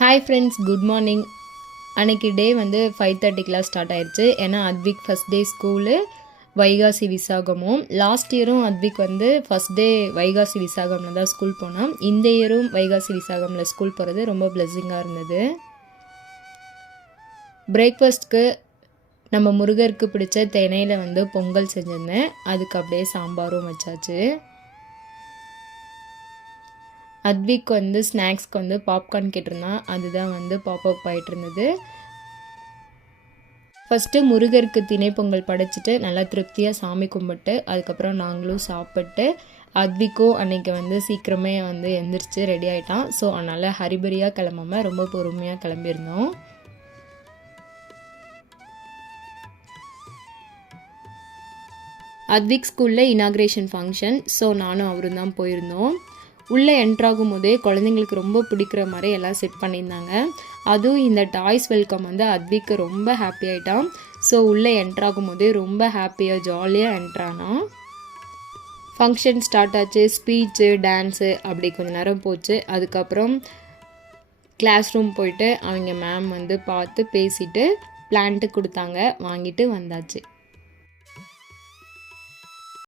Hi friends, good morning. அன்றைக்கி டே வந்து 5:30 start ஆயிடுச்சு. ஏன்னா அத்விக் ஃபஸ்ட் டே ஸ்கூலு வைகாசி விசாகமும். லாஸ்ட் இயரும் அத்விக் வந்து ஃபஸ்ட் டே வைகாசி விசாகமில் தான் ஸ்கூல் போனான். இந்த இயரும் வைகாசி விசாகமில் ஸ்கூல் போகிறது ரொம்ப பிளெஸ்ஸிங்காக இருந்தது. பிரேக்ஃபாஸ்ட்க்கு நம்ம முருகருக்கு பிடிச்ச தினையில் வந்து பொங்கல் செஞ்சுருந்தேன். அதுக்கு அப்படியே சாம்பாரும் வச்சாச்சு. அத்விக் வந்து ஸ்நாக்ஸ்க்கு வந்து பாப்கார்ன் கேட்டிருந்தான். அதுதான் வந்து பாப்அப் ஆகிட்டு இருந்தது. ஃபஸ்ட்டு முருகருக்கு திணை பொங்கல் படைச்சிட்டு நல்லா திருப்தியாக சாமி கும்பிட்டு அதுக்கப்புறம் நாங்களும் சாப்பிட்டு அத்விக்கும் அன்றைக்கி வந்து சீக்கிரமே வந்து எந்திரிச்சு ரெடி ஆகிட்டான். ஸோ அதனால் ஹரிபரியாக கிளம்பாமல் ரொம்ப பொறுமையாக கிளம்பியிருந்தோம். அத்விக் ஸ்கூலில் இனாக்ரேஷன் ஃபங்க்ஷன். ஸோ நானும் அவரும் தான் போயிருந்தோம். உள்ளே என்ட்ராகும் போதே குழந்தைங்களுக்கு ரொம்ப பிடிக்கிற மாதிரி எல்லாம் செட் பண்ணியிருந்தாங்க. அதுவும் இந்த டாய்ஸ் வெல்கம் வந்து அத்விக்கு ரொம்ப ஹாப்பி ஆகிட்டான். ஸோ உள்ளே என்ட்ராகும் போதே ரொம்ப ஹாப்பியாக ஜாலியாக என்ட்ரானா. ஃபங்க்ஷன் ஸ்டார்ட் ஆச்சு. ஸ்பீச்சு, டான்ஸு அப்படி கொஞ்சம் நேரம் போச்சு. அதுக்கப்புறம் கிளாஸ் ரூம் போயிட்டு அவங்க மேம் வந்து பார்த்து பேசிட்டு பிளான்ட்டு கொடுத்தாங்க, வாங்கிட்டு வந்தாச்சு.